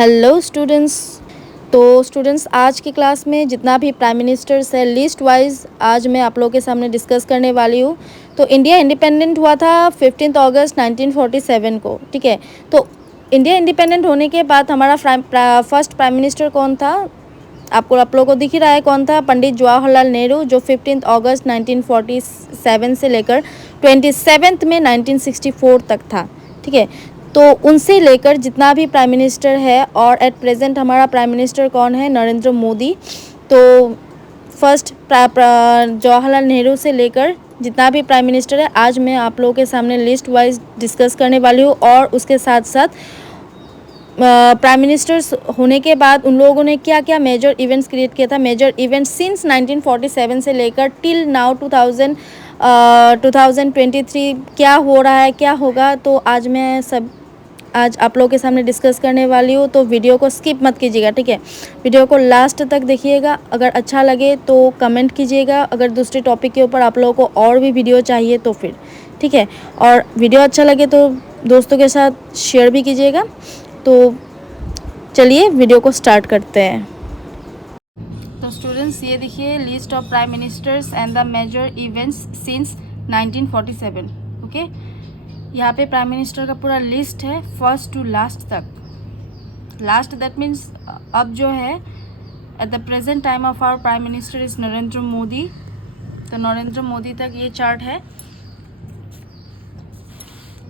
Hello students. तो students, आज की क्लास में जितना भी प्राइम मिनिस्टर्स है लिस्ट वाइज आज मैं आप लोगों के सामने डिस्कस करने वाली हूँ। तो इंडिया इंडिपेंडेंट हुआ था 15 अगस्त 1947 को, ठीक है। तो इंडिया इंडिपेंडेंट होने के बाद हमारा फर्स्ट प्राइम मिनिस्टर कौन था? आप लोगों को दिख ही रहा है कौन था। पंडित जवाहरलाल नेहरू, जो 15 अगस्त 1947 से लेकर 27 में 1964 तक था, ठीक है। तो उनसे लेकर जितना भी प्राइम मिनिस्टर है, और एट प्रेजेंट हमारा प्राइम मिनिस्टर कौन है? नरेंद्र मोदी। तो फर्स्ट जवाहरलाल नेहरू से लेकर जितना भी प्राइम मिनिस्टर है आज मैं आप लोगों के सामने लिस्ट वाइज डिस्कस करने वाली हूँ। और उसके साथ साथ प्राइम मिनिस्टर्स होने के बाद उन लोगों ने क्या क्या मेजर इवेंट्स क्रिएट किया था, मेजर इवेंट्स सिंस 1947 से लेकर टिल नाउ 2023 क्या हो रहा है, क्या होगा। तो आज आप लोगों के सामने डिस्कस करने वाली हूँ। तो वीडियो को स्किप मत कीजिएगा, ठीक है। वीडियो को लास्ट तक देखिएगा। अगर अच्छा लगे तो कमेंट कीजिएगा। अगर दूसरे टॉपिक के ऊपर आप लोगों को और भी वीडियो चाहिए तो फिर, ठीक है। और वीडियो अच्छा लगे तो दोस्तों के साथ शेयर भी कीजिएगा। तो चलिए वीडियो को स्टार्ट करते हैं। तो स्टूडेंट्स, ये देखिए list of prime ministers and the major events since 1947, okay. यहाँ पे प्राइम मिनिस्टर का पूरा लिस्ट है फर्स्ट टू लास्ट तक। लास्ट दैट मीन्स अब जो है at the present time of our prime minister is Narendra Modi. तो नरेंद्र मोदी तक ये चार्ट है।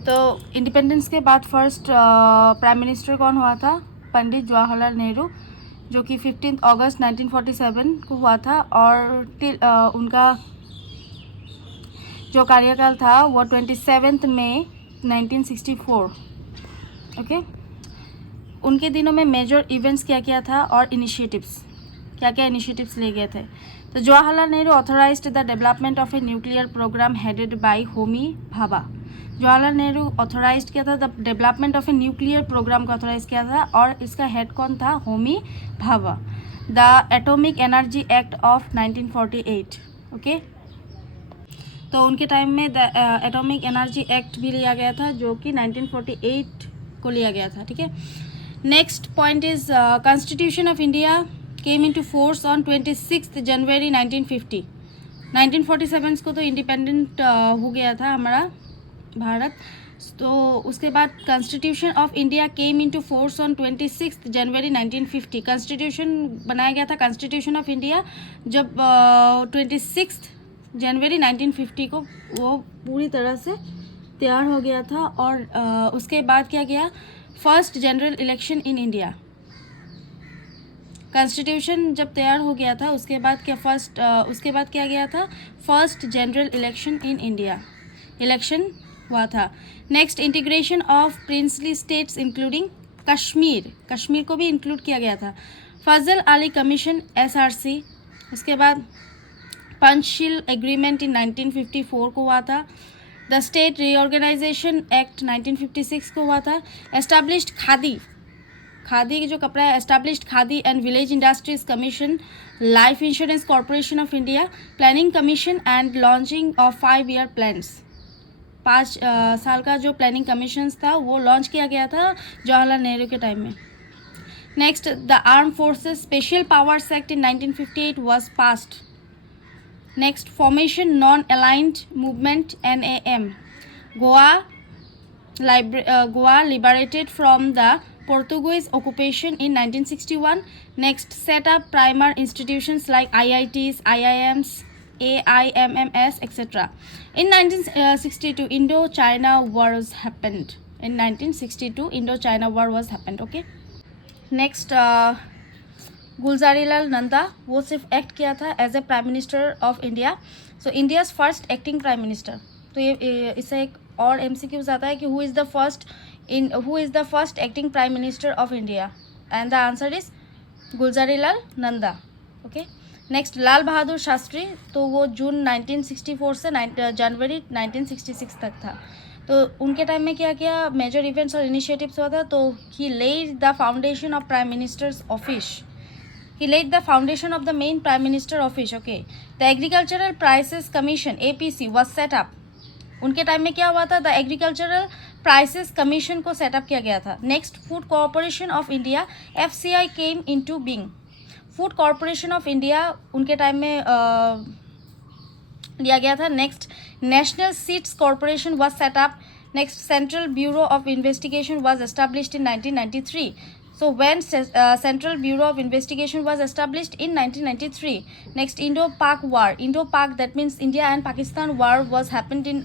तो इंडिपेंडेंस के बाद फर्स्ट प्राइम मिनिस्टर कौन हुआ था? पंडित जवाहरलाल नेहरू, जो कि 15 अगस्त 1947 को हुआ था। और उनका जो कार्यकाल था वो 27 मई 1964, ओके। उनके दिनों में मेजर इवेंट्स क्या क्या था और इनिशिएटिव्स क्या क्या इनिशिएटिव्स ले गए थे। तो Jawaharlal Nehru authorised the development of a nuclear programme headed by Homi Bhabha. Jawaharlal Nehru authorise किया था the development of a nuclear programme को ऑथराइज किया था, और इसका हेड कौन था? Homi Bhabha. The atomic energy act of 1948, okay. तो उनके टाइम में द एटॉमिक एनर्जी एक्ट भी लिया गया था, जो कि 1948 को लिया गया था, ठीक है। Next point is constitution of India came into force on 26 जनवरी 1950। 1947 को तो इंडिपेंडेंट हो गया था हमारा भारत। तो उसके बाद constitution of India came into force on 26 January 1950। Constitution बनाया गया था, कॉन्स्टिट्यूशन ऑफ इंडिया, जब 26 जनवरी 1950 को वो पूरी तरह से तैयार हो गया था। और उसके बाद क्या किया? First general election in India. Constitution जब तैयार हो गया था उसके बाद क्या गया था? First general election in India election हुआ था। Next, integration of princely states including Kashmir को भी इंक्लूड किया गया था। फजल अली कमीशन SRC। उसके बाद पंचशील एग्रीमेंट इन 1954 को हुआ था। द स्टेट रीऑर्गेनाइजेशन एक्ट 1956 को हुआ था। एस्टैब्लिश्ड खादी की जो कपड़ा है, established khadi and village industries commission, life insurance corporation of India, planning commission and launching of 5-year plans. 5 साल का जो प्लानिंग कमीशन था वो लॉन्च किया गया था जवाहरलाल नेहरू के टाइम में। Next, the arm forces special powers act in 1958 was passed. Next, formation non aligned movement NAM। Goa liberated from the Portuguese occupation in 1961. Next, set up primary institutions like IITs, IIMs, AIMMS, etc. In 1962, Indo-China War was happened. In 1962, Indo-China War was happened. Okay. Next, Gulzarilal Nanda, वो सिर्फ act किया था as a prime minister of India. So India's first acting prime minister. तो ये इससे एक और MCQ आता है कि who is the first acting prime minister of India, and the answer is Gulzarilal Nanda, okay. Next, Lal Bahadur Shastri, तो वो जून 1964 से जनवरी 1966 तक था। तो उनके टाइम में क्या क्या मेजर इवेंट्स और इनिशिएटिव्स हुआ था? तो he laid the foundation of prime minister's office. He laid the foundation of the main prime minister office, okay. The Agricultural Prices Commission APC was set up. उनके time में क्या हुआ था? The agricultural prices commission को setup किया गया था। Next, food corporation of India FCI came into being. Food corporation of India उनके टाइम में लिया गया था। Next, national seeds corporation was setup. Next, central bureau of investigation was established in 1993। So when Central Bureau of Investigation was established in 1993. Next, Indo-Pak War. Indo-Pak, that means India and Pakistan war, was happened in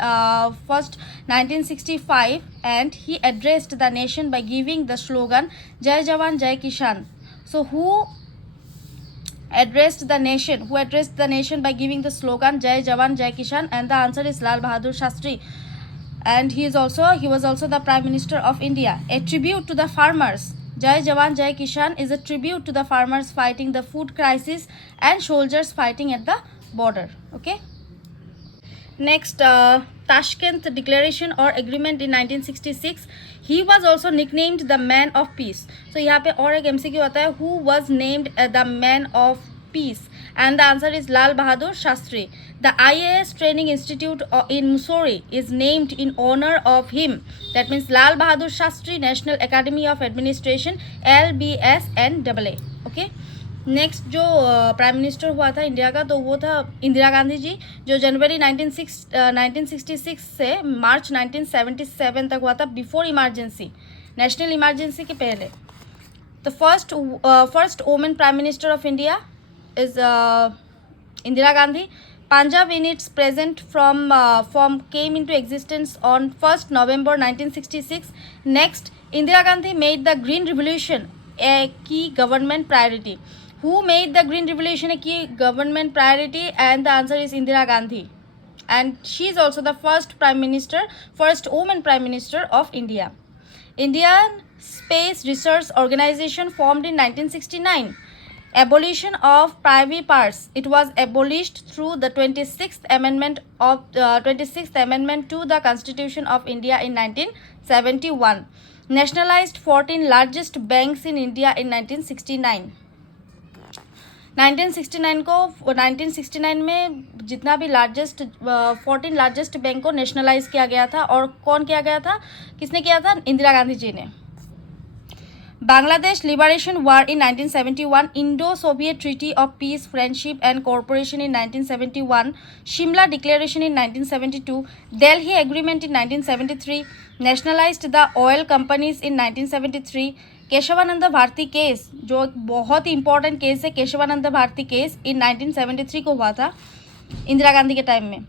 first 1965, and he addressed the nation by giving the slogan Jai Jawan Jai Kishan. So who addressed the nation? Who addressed the nation by giving the slogan Jai Jawan Jai Kishan? And the answer is Lal Bahadur Shastri. And he was also the Prime Minister of India. A tribute to the farmers. Jai Jawan Jai Kishan is a tribute to the farmers fighting the food crisis and soldiers fighting at the border. Okay. Next, Tashkent Declaration or Agreement in 1966. He was also nicknamed the Man of Peace. So यहाँ पे और एक MCQ आता है, who was named the Man of Peace, and the answer is Lal Bahadur Shastri. The IAS Training Institute in Mussoorie is named in honor of him. That means Lal Bahadur Shastri National Academy of Administration, LBSNAA. Okay. Next, जो prime minister हुआ था India का, तो वो था इंदिरा गांधी जी, जो जनवरी 1966 से मार्च 1977 तक हुआ था, बिफोर इमरजेंसी, नेशनल इमरजेंसी के पहले। The first women prime minister of India is Indira Gandhi. Punjab in its present form came into existence on 1st November 1966. Next, Indira Gandhi made the Green Revolution a key government priority. Who made the Green Revolution a key government priority? And the answer is Indira Gandhi. And she is also the first woman prime minister of India. Indian Space Research Organization formed in 1969. Abolition of privy parts. It was abolished through the 26th Amendment to the Constitution of India in 1971. Nationalized 14 largest banks in India in 1969. 1969 में जितना भी 14 largest bank को nationalise किया गया था, और कौन किया गया था, किसने किया था? इंदिरा गांधी जी ने. Bangladesh Liberation War in 1971, Indo-Soviet Treaty of Peace, Friendship and Cooperation in 1971, Shimla Declaration in 1972, Delhi Agreement in 1973, nationalized the oil companies in 1973, Kesavananda Bharati case, जो एक बहुत ही इंपॉर्टेंट केस है, केशवानंद भारती केस इन 1973 को हुआ था इंदिरा गांधी के टाइम में.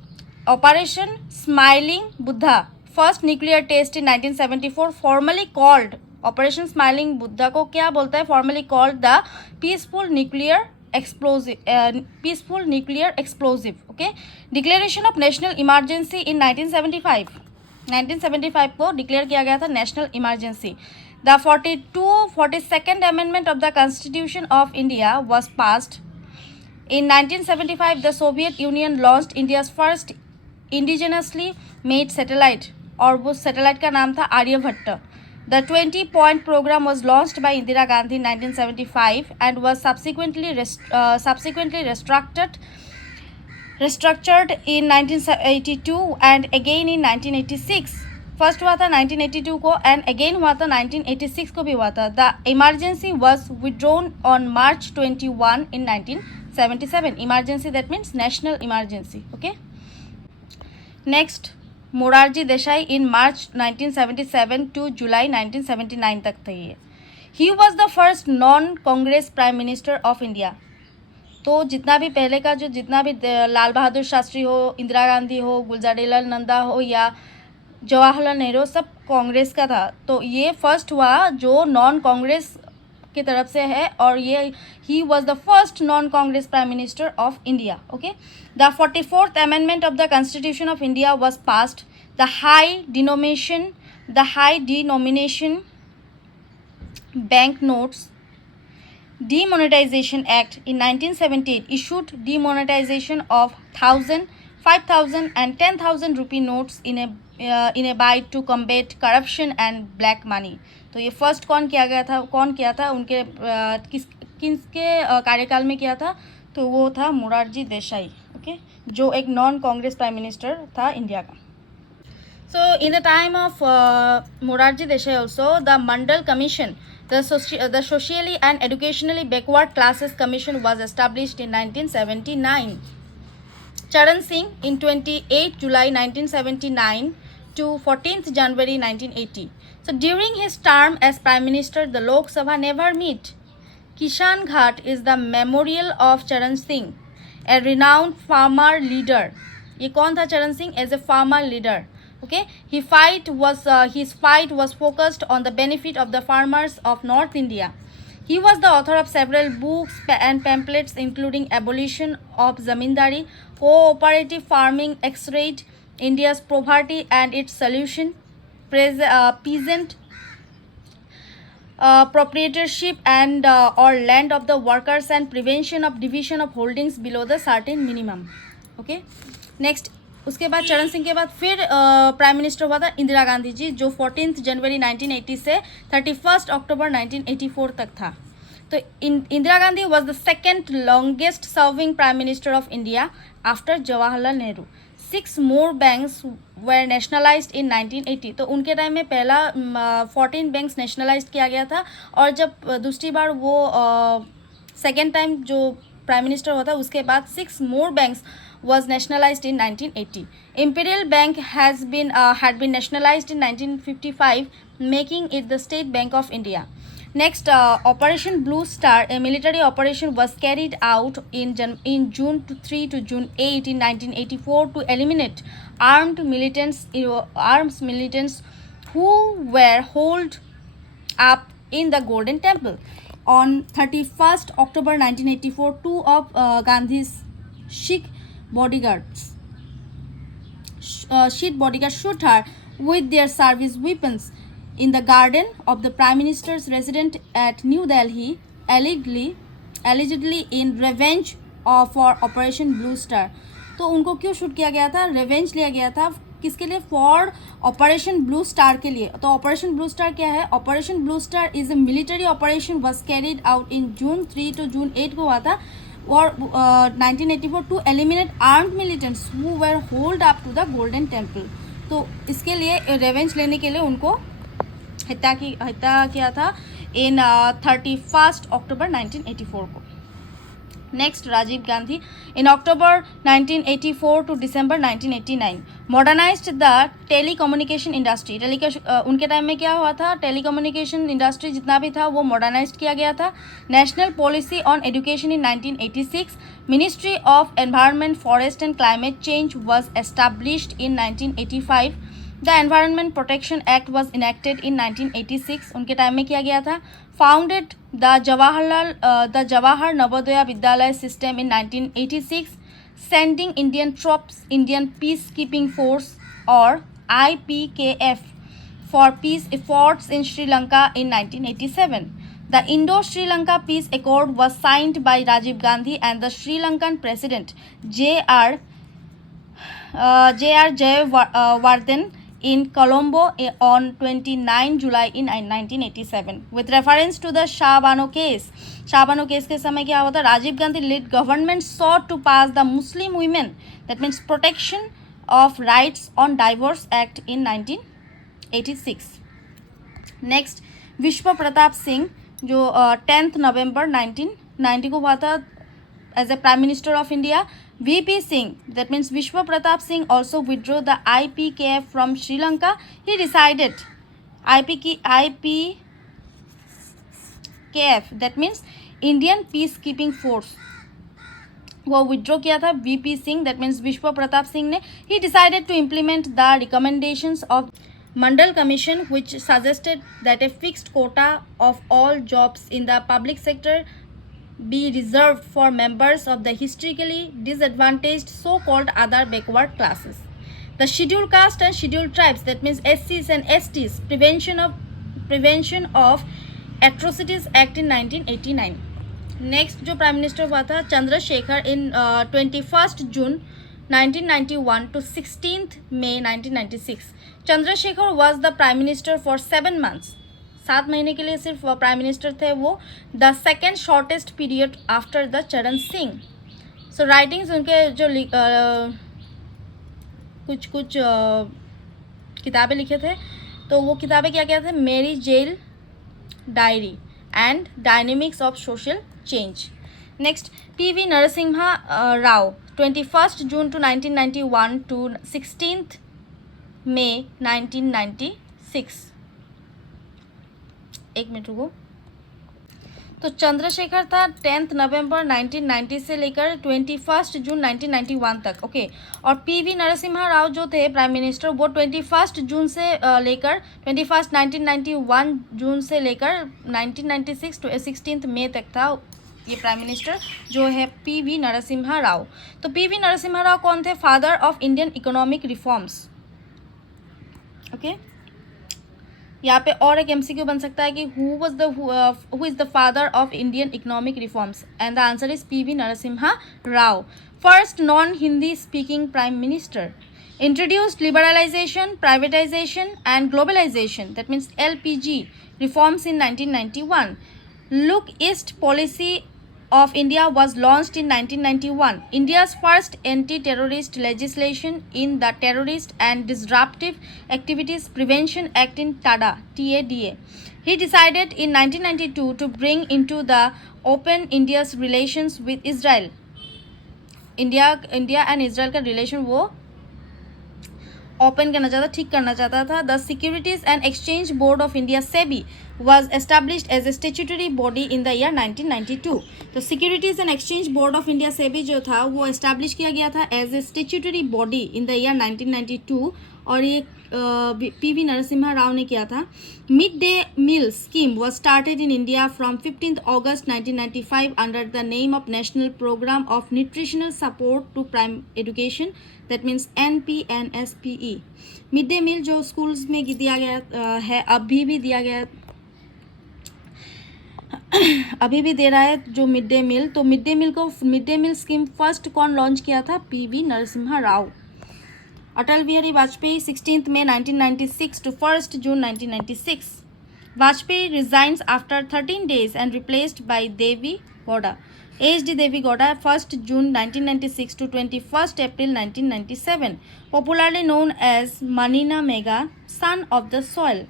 Operation smiling Buddha, first nuclear test in 1974, formally called, operation smiling Buddha को क्या बोलता है? Formally called the peaceful nuclear explosive. Okay. Declaration of national emergency in 1975 को डिक्लेयर किया गया था national emergency. The 42nd Amendment of the Constitution of India was passed. In 1975, the Soviet Union launched India's first indigenously made satellite, और वो satellite का नाम था Aryabhata. The 20-point program was launched by Indira Gandhi in 1975 and was subsequently restructured in 1982 and again in 1986. First हुआ था 1982 को and again हुआ था 1986 को भी हुआ था. The emergency was withdrawn on March 21 in 1977. Emergency that means national emergency. Okay. Next, Morarji Desai in March 1977 to July 1979 तक थे ये. He was the first non Congress prime minister of India. तो जितना भी पहले का जितना भी लाल बहादुर शास्त्री हो, इंदिरा गांधी हो, गुलजारीलाल नंदा हो या जवाहरलाल नेहरू, सब कांग्रेस का था. तो ये फर्स्ट हुआ जो नॉन कांग्रेस की तरफ से है, और ये he was the first non Congress prime minister of India. Okay. The 44th Amendment of the Constitution of India was passed. The high denomination bank notes Demonetization Act in 1978 issued demonetization of 1,000, 5,000 and 10,000 rupee notes in a bid to combat corruption and black money. तो ये first कौन किया था उनके किसके कार्यकाल में किया था? तो वो था मोरारजी देसाई. ओके. जो एक नॉन कांग्रेस प्राइम मिनिस्टर था इंडिया का. So in the time of Morarji Desai also, the Mandal Commission, the socially and educationally backward classes commission was established in 1979. Charan Singh in 28 July 1979 to 14th January 1980. So during his term as Prime Minister, the Lok Sabha never met. Kishan Ghat is the memorial of Charan Singh, a renowned farmer leader. ये कौन था चरण Singh? As a farmer leader. Okay, his fight was focused on the benefit of the farmers of North India. He was the author of several books and pamphlets including Abolition of Zamindari, Cooperative Farming, X-Rate, India's Poverty and its Solution, Peasant proprietorship and or land of the workers and prevention of division of holdings below the certain minimum. Okay, next उसके बाद चरण सिंह के बाद फिर prime minister हुआ था इंदिरा गांधी जी, जो 14 जनवरी 1980 से 31 अक्टूबर 1984 तक था. तो Indira Gandhi was the second longest serving prime minister of India after Jawaharlal Nehru. 6 more banks were nationalised in 1980. तो उनके टाइम में पहला 14 बैंक्स नेशनलाइज किया गया था, और जब दूसरी बार वो सेकेंड टाइम जो प्राइम मिनिस्टर हुआ था उसके बाद 6 more banks was nationalized in 1980. Imperial Bank had been nationalized in 1955, making it the State Bank of India. Next, Operation Blue Star, a military operation, was carried out in June 3 to June 8 in 1984 to eliminate armed militants who were holed up in the Golden Temple. On 31st October 1984, 2 of Gandhi's Sikh bodyguards shoot her with their service weapons in the garden of the Prime Minister's residence at New Delhi, allegedly in revenge for Operation Blue Star. तो उनको क्यों shoot किया गया था? Revenge लिया गया था. किसके लिए? फॉर ऑपरेशन ब्लू स्टार के लिए. तो ऑपरेशन ब्लू स्टार क्या है? Operation Blue Star is a military operation was carried out in June 3 to June 8 को हुआ था, और 1984 to eliminate armed militants who were holed up to the Golden Temple. तो इसके लिए रिवेंज लेने के लिए उनको हत्या किया था इन 31 अक्टूबर 1984 को. Next, Rajiv Gandhi in October 1984 to December 1989 modernised the telecommunication industry. उनके टाइम में क्या हुआ था? टेलीकम्युनिकेशन इंडस्ट्री जितना भी था वो मॉडर्नाइज्ड किया गया था. National policy on education in 1986. Ministry of environment, forest and climate change was established in 1985. The environment protection act was enacted इन 1986. उनके टाइम में किया गया था. फाउंडेड द जवाहर नवोदया विद्यालय system in 1986. Sending Indian troops, Indian peace keeping force और IPKF for piece efforts in Sri Lanka in 1987. The Indo-Sri Lanka Peace Accord was signed by Rajiv Gandhi and the Sri Lankan President J.R. Jayawardene in Colombo on 29 July in 1987. With reference to the Shah-Bano case के समय क्या हुआ था? Rajiv Gandhi led government sought to pass the Muslim women, that means protection of rights on divorce act in 1986. Next, विश्व प्रताप सिंह जो 10 नवंबर 1990 को हुआ था as a prime minister of India. VP Singh, that means Vishwa Pratap Singh, also withdrew the IPKF from Sri Lanka. He decided IPKF, that means Indian Peacekeeping Force, वो withdraw किया था VP Singh, that means विश्व प्रताप सिंह ने. He decided to implement the recommendations of Mandal Commission, which suggested that a fixed quota of all jobs in the public sector be reserved for members of the historically disadvantaged so-called other backward classes. The scheduled caste and scheduled tribes, that means SCs and STs, prevention of atrocities act in 1989. Next जो prime minister हुआ था चंद्रशेखर इन 21 जून 1991 to 16th May 1996. Chandrashekhar was the prime minister for 7 months. 7 महीने के लिए सिर्फ prime minister थे वो. The second shortest period after the चरण सिंह. सो राइटिंग्स उनके जो कुछ किताबें लिखे थे, तो वो किताबें क्या क्या थे? मेरी jail diary and dynamics of social change. Next, PV Narasimha Rao 21 June to 1991 to 16 May 1996। एक मिनट रुको। तो चंद्रशेखर था 10 नवंबर 1990 से लेकर 21 जून 1991 तक, ओके। और पीवी नरसिम्हा राव जो थे प्राइम मिनिस्टर, वो 21 जून से लेकर 1991 जून से लेकर 1996 टू 16 मई तक था ये प्राइम मिनिस्टर जो है पीवी नरसिम्हा राव। तो पीवी नरसिम्हा राव कौन थे? Father of Indian economic reforms, okay. यहाँ पे और एक एमसीक्यू बन सकता है कि who is the father of Indian economic reforms, and the answer is PV Narasimha Rao, first non Hindi speaking prime minister, introduced liberalization, privatization and globalization, that means LPG reforms in 1991. Look East policy of India was launched in 1991. India's first anti-terrorist legislation in the Terrorist and Disruptive Activities Prevention Act in TADA. He decided in 1992 to bring into the open India's relations with Israel. India and Israel का relation वो open करना चाहता, ठीक करना चाहता था। The securities and exchange board of India SEBI was established as a statutory body in the year 1992. तो securities and exchange board of India SEBI जो था वो एस्टैब्लिश किया गया था as a statutory body in the year 1992, और ये PV Narasimha Rao ने किया था। Mid day meal scheme was started in India from 15 August 1995 under the name of national programme of nutritional support to prime education, that means NPNSPE। Mid day meal जो schools में दिया गया है, अभी भी दिया गया, अभी भी दे रहा है जो मिड डे मील। तो mid day meal scheme first कौन लॉन्च किया था? PV Narasimha Rao. Atal Bihari Vajpayee 16 May 1996 to 1 June 1996. Vajpayee resigns after 13 days and replaced by Devi Gowda. HD Devi Gowda 1 June 1996 to 21 April 1997. Popularly known as Manina Megha, son of the soil.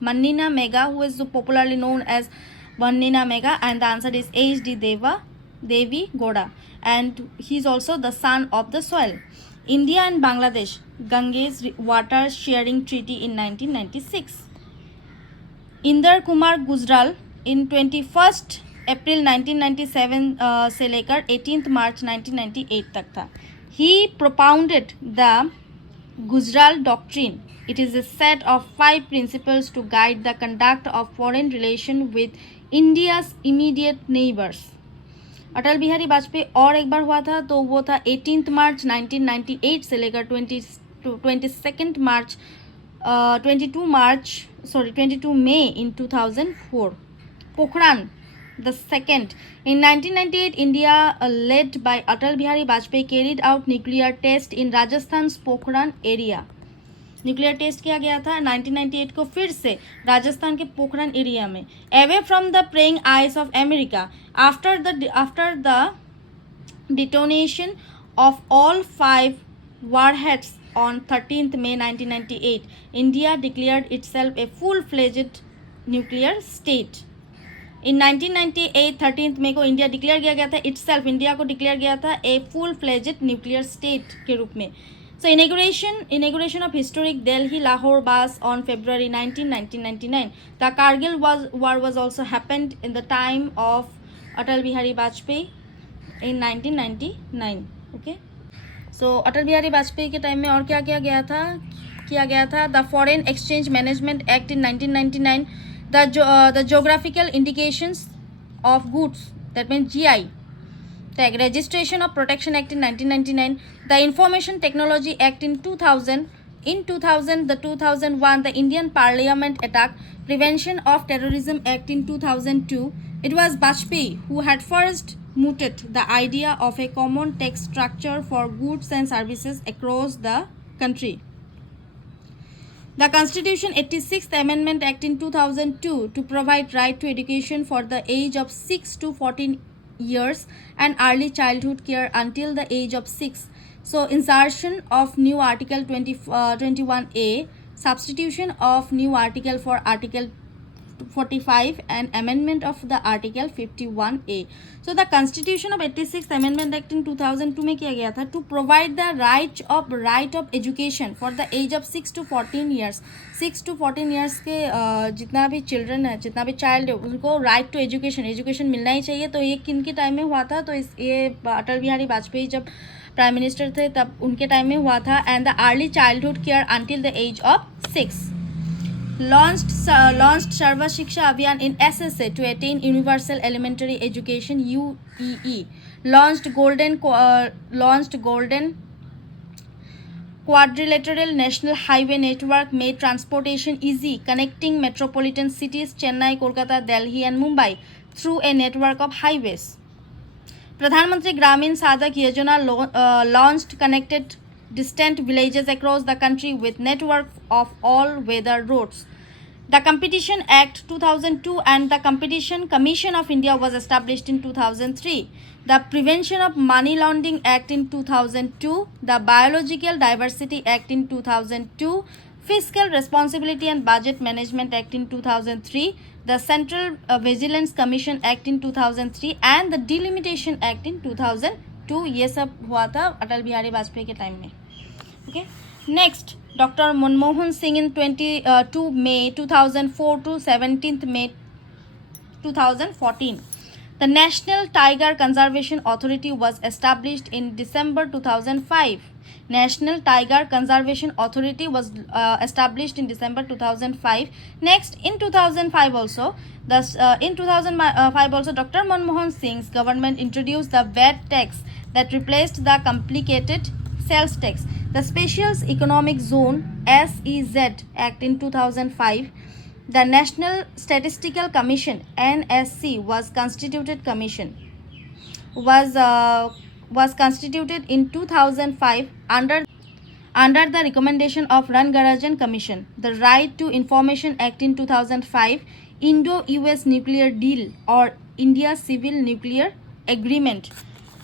Manina Megha, who is popularly known as Manina Megha, and the answer is HD Devi Gowda, and he is also the son of the soil. India and Bangladesh Ganges Water Sharing Treaty in 1996. Inder Kumar Gujral in 21 अप्रैल 1997 से लेकर 18 मार्च 1998 तक था। He propounded the Gujral Doctrine. It is a set of 5 principles to guide the conduct of foreign relation with India's immediate neighbors. अटल बिहारी वाजपेयी और एक बार हुआ था, तो वो था 18 मार्च 1998 से लेकर 22 मई इन 2004. Pokhran the second. In 1998, India, led by Atal Bihari Vajpayee, carried out nuclear test in Rajasthan's Pokhran area. Nuclear test किया गया था 1998 को फिर से राजस्थान के पोखरण एरिया में, away from the prying eyes of America. After the detonation of all 5 warheads on 13th May 1998, India declared itself a full-fledged nuclear state. In 1998 13th May को India declare किया गया था, itself इंडिया को declare किया था a full-fledged nuclear state के रूप में। So inauguration of historic Delhi-Lahore bus on February 19, 1999. The Kargil war was also happened in the time of Atal Bihari Vajpayee in 1999. Okay. So Atal Bihari Vajpayee के time में और क्या किया गया था? The Foreign Exchange Management Act in 1999. The Geographical Indications of Goods, that means GI. The Registration of Protection Act in 1999, the Information Technology Act in 2000, in 2000, the 2001, the Indian Parliament Attack, Prevention of Terrorism Act in 2002. It was Vajpayee who had first mooted the idea of a common tax structure for goods and services across the country. The Constitution 86th Amendment Act in 2002 to provide right to education for the age of 6 to 14 years and early childhood care until the age of 6. So insertion of new article 21A, substitution of new article for article 45 and amendment of the article 51A. So the constitution of 86th amendment act in 2002 में किया गया था to provide the right of education for the age of 6 to 14 years. 6 to 14 years के जितना भी children है, जितना भी चाइल्ड है, उनको राइट टू एजुकेशन मिलना ही चाहिए. तो ये किन के टाइम में हुआ था? तो ये अटल बिहारी वाजपेयी जब प्राइम मिनिस्टर थे तब उनके टाइम में हुआ था. And the early childhood care until the age of 6. Launched Sarva Shiksha Abhiyan in SSA to attain Universal Elementary Education UEE. Launched Golden Quadrilateral National Highway Network made transportation easy, connecting metropolitan cities Chennai, Kolkata, Delhi and Mumbai through a network of highways. Pradhan Mantri Gramin Sadak Yojana launched connected distant villages across the country with network of all weather roads. The Competition Act 2002 and the Competition Commission of India was established in 2003. The Prevention of Money Laundering Act in 2002, the Biological Diversity Act in 2002, Fiscal Responsibility and Budget Management Act in 2003, the Central Vigilance Commission Act in 2003 and the Delimitation Act in 2002. ये सब हुआ था अटल बिहारी वाजपेयी के time में. Okay. Next, Dr. Manmohan Singh in 22 May 2004 to 17th May 2014. The National Tiger Conservation Authority was established in December 2005. National Tiger Conservation Authority was established in December 2005. Next, in 2005 also, Dr. Manmohan Singh's government introduced the VAT tax that replaced the complicated sales tax. The Special Economic Zone SEZ Act in 2005. The National Statistical Commission NSC was constituted in 2005 under the recommendation of Rangarajan Commission. The Right to Information Act in 2005. Indo-US Nuclear Deal or India Civil Nuclear Agreement.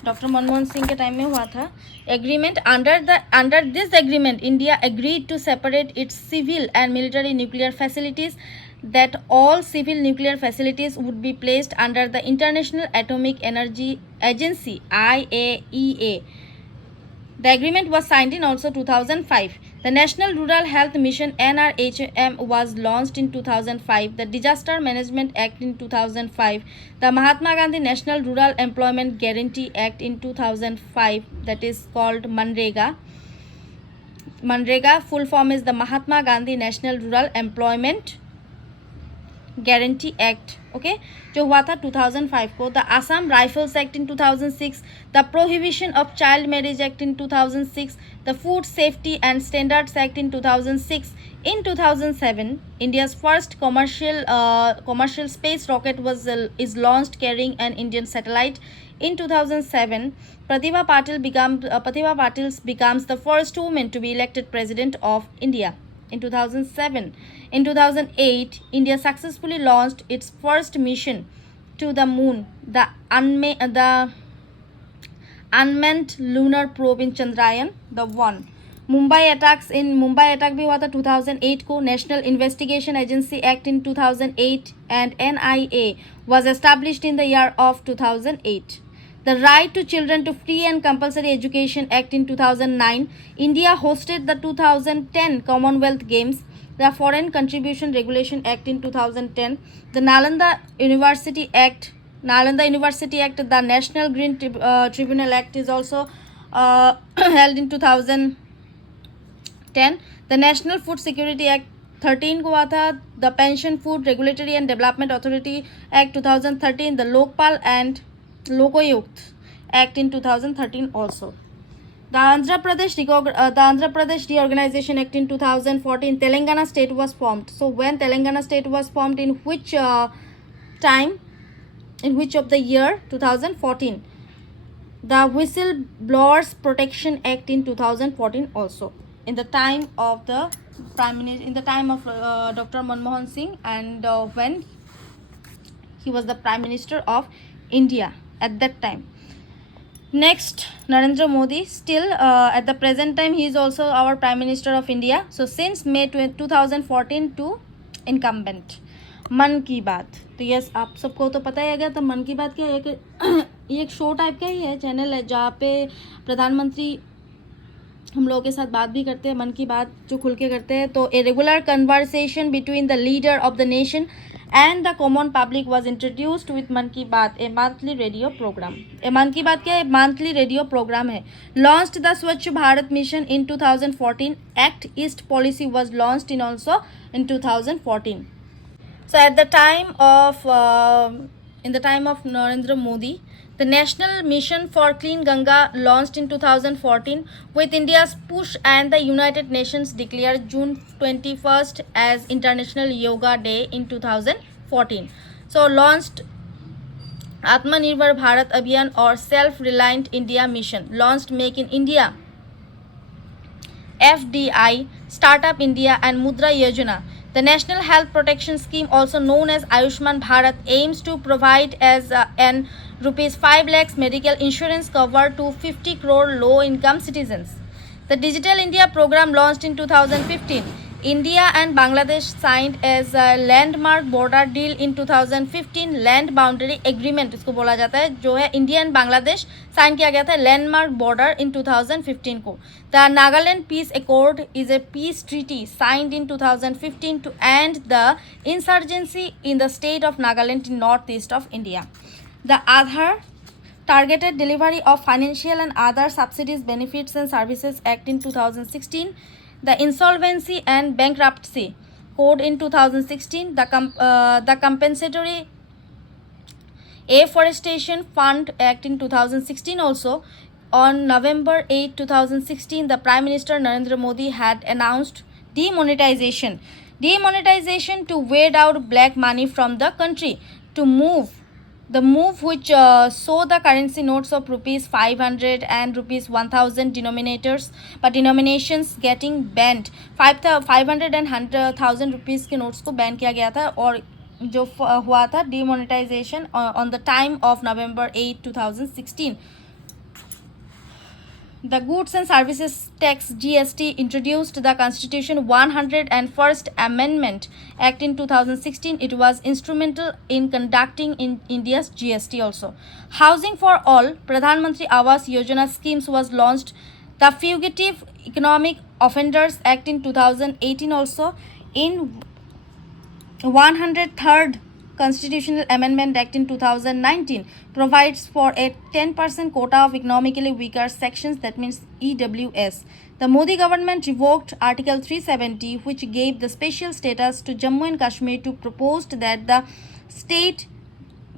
Doctor Manmohan Singh के time में हुआ था. Agreement under this agreement India agreed to separate its civil and military nuclear facilities, that all civil nuclear facilities would be placed under the International Atomic Energy Agency IAEA. The agreement was signed in also 2005. The National Rural Health Mission NRHM was launched in 2005. The Disaster Management Act in 2005. The Mahatma Gandhi National Rural Employment Guarantee Act in 2005, that is called Manrega. Manrega full form is the Mahatma Gandhi National Rural Employment Guarantee Act. Okay, जो हुआ था 2005 को. The Assam Rifles Act in 2006, the Prohibition of Child Marriage Act in 2006, the Food Safety and Standards Act in 2006. In 2007, India's first commercial space rocket is launched carrying an Indian satellite. In 2007, Pratibha Patil becomes the first woman to be elected president of India. In 2007. In 2008, India successfully launched its first mission to the moon, the unmanned lunar probe in Chandrayaan the 1. Mumbai attack भी हुआ था 2008 को. National Investigation Agency Act in 2008 and NIA was established in the year of 2008. The Right to Children to Free and Compulsory Education Act in 2009. India hosted the 2010 Commonwealth Games. The Foreign Contribution Regulation Act in 2010. The Nalanda University Act, the National Green Tribunal Act is also held in 2010. The National Food Security Act 13 को हुआ था. The Pension Food Regulatory and Development Authority Act 2013. The Lokpal and Lokoyukt Act in 2013 also. The Andhra Pradesh Reorganization Act in 2014. Telangana state was formed. So when Telangana state was formed, in which time, in which of the year? 2014. The Whistleblowers Protection Act in 2014 also. In the time of the Prime Minister, in the time of Dr. Manmohan Singh, and when he was the Prime Minister of India at that time. Next, Narendra Modi. Still, at the present time, he is also our Prime Minister of India. So, since May 2014 to incumbent. मन की बात, तो yes आप सबको तो पता ही है। तो मन की बात क्या है कि ये एक शो टाइप का ही है, चैनल है जहाँ पे प्रधानमंत्री हम लोगों के साथ बात भी करते हैं, मन की बात जो खुल के करते हैं। तो a regular conversation between the leader of the nation and the common public was introduced with मन की बात, ए मंथली रेडियो प्रोग्राम। ए मन की बात क्या है? मंथली रेडियो प्रोग्राम है। लॉन्च्ड द स्वच्छ Bharat mission in 2014, act east policy was launched in also in 2014। So at the time of in the time of Narendra Modi, the National Mission for Clean Ganga launched in 2014 with India's push, and the United Nations declared June 21st as International Yoga Day in 2014. So launched Atmanirbhar Bharat Abhiyan or Self-Reliant India Mission, launched Make in India, FDI, Startup India and Mudra Yojana. The National Health Protection Scheme, also known as Ayushman Bharat, aims to provide as an rupees 5 lakhs medical insurance cover to 50 crore low-income citizens. The Digital India program launched in 2015. India and Bangladesh signed as a landmark border deal in 2015. Land boundary agreement इसको बोला जाता है, जो है India and Bangladesh sign किया गया था landmark border in 2015 को। The Nagaland peace accord is a peace treaty signed in 2015 to end the insurgency in the state of Nagaland in north east of India. The Aadhaar Targeted Delivery of Financial and Other Subsidies, Benefits and Services Act in 2016, the Insolvency and Bankruptcy Code in 2016, the Compensatory Afforestation Fund Act in 2016 also. On November 8, 2016, the Prime Minister Narendra Modi had announced demonetization to weed out black money from the country, to move which saw the currency notes of rupees 500 and rupees 1000 denominations getting banned। 500 and 100,000 rupees के notes को ban किया गया था, और जो हुआ था demonetization on the time of November 8, 2016। The Goods and Services Tax GST introduced the Constitution 101st Amendment Act in 2016. It was instrumental in conducting in India's GST also. Housing for All, Pradhan Mantri Awas Yojana schemes was launched. The Fugitive Economic Offenders Act in 2018 also. In 103rd Constitutional Amendment Act in 2019 provides for a 10% quota of economically weaker sections, that means EWS. The Modi government revoked Article 370, which gave the special status to Jammu and Kashmir, to propose that the state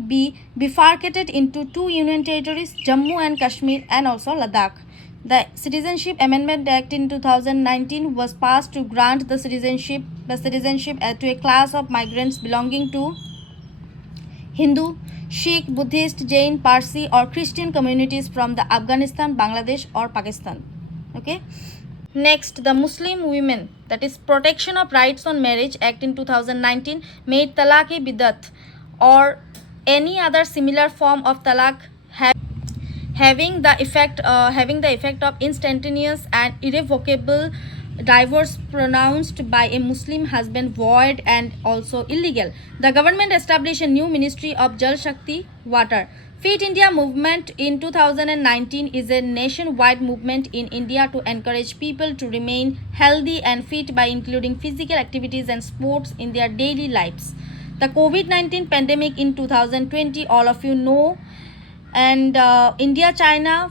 be bifurcated into two union territories, Jammu and Kashmir and also Ladakh. The Citizenship Amendment Act in 2019 was passed to grant the citizenship to a class of migrants belonging to Hindu, Sikh, Buddhist, Jain, Parsi or Christian communities from the Afghanistan, Bangladesh or Pakistan. Okay. Next, the Muslim Women, that is Protection of Rights on Marriage Act in 2019 made talaq-e-bidat or any other similar form of talaq having the effect of instantaneous and irrevocable divorce pronounced by a Muslim husband void and also illegal. The government established a new Ministry of Jal Shakti, Water. Fit India movement in 2019 is a nationwide movement in India to encourage people to remain healthy and fit by including physical activities and sports in their daily lives. The COVID-19 pandemic in 2020, all of you know, and India-China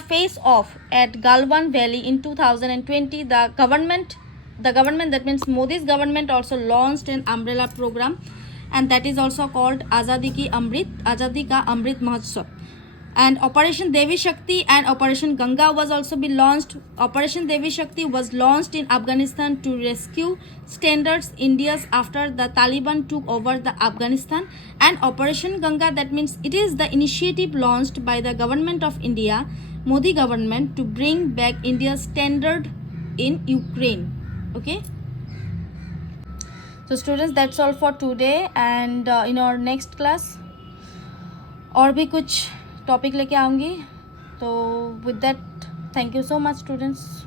face off at Galwan Valley in 2020. The government, that means Modi's government, also launched an umbrella program, and that is also called Azadi Ka Amrit Mahotsav. And Operation Devi Shakti and Operation Ganga was also be launched. Operation Devi Shakti was launched in Afghanistan to rescue standards India's after the Taliban took over the Afghanistan. And Operation Ganga, that means it is the initiative launched by the government of India, Modi government, to bring back India's standard in Ukraine. Okay. So students, that's all for today, and in our next class और भी कुछ topic लेके आऊँगी. तो with that, thank you so much students.